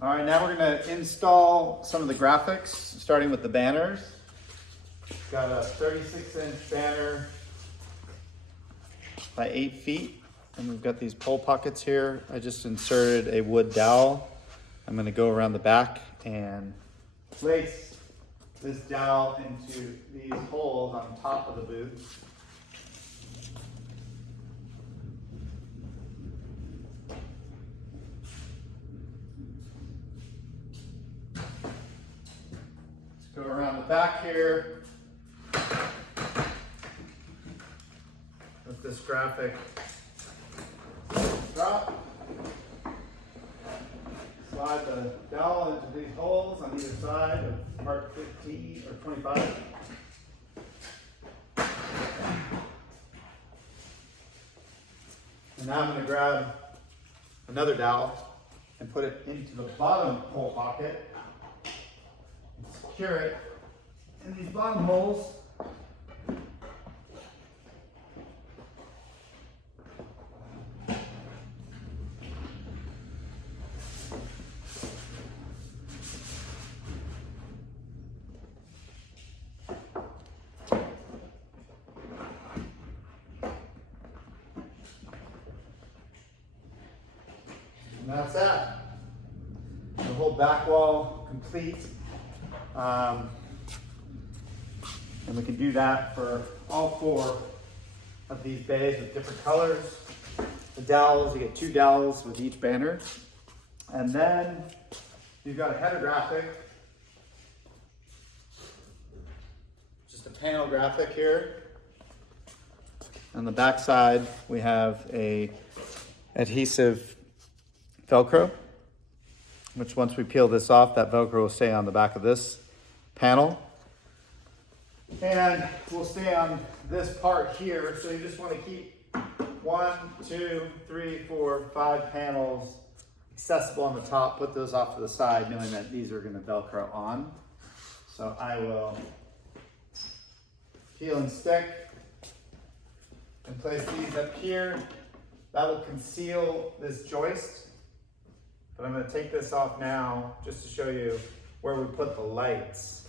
All right, now we're gonna install some of the graphics, starting with the banners. Got a 36-inch banner by 8 feet, and we've got these pole pockets here. I just inserted a wood dowel. I'm gonna go around the back and place this dowel into these holes on top of the booth. Go around the back here with this graphic drop. Slide the dowel into these holes on either side of part 15 or 25. And now I'm going to grab another dowel and put it into the bottom hole pocket. Secure it in these bottom holes. And that's that. The whole back wall complete. And we can do that for all 4 of these bays with different colors. The dowels, you get 2 dowels with each banner. And then you've got a header graphic, just a panel graphic here. On the back side, we have a adhesive Velcro, which once we peel this off, that Velcro will stay on the back of this panel. And we'll stay on this part here. So you just want to keep 1, 2, 3, 4, 5 panels accessible on the top. Put those off to the side, knowing that these are going to Velcro on. So I will peel and stick and place these up here. That will conceal this joist. But I'm going to take this off now just to show you where we put the lights.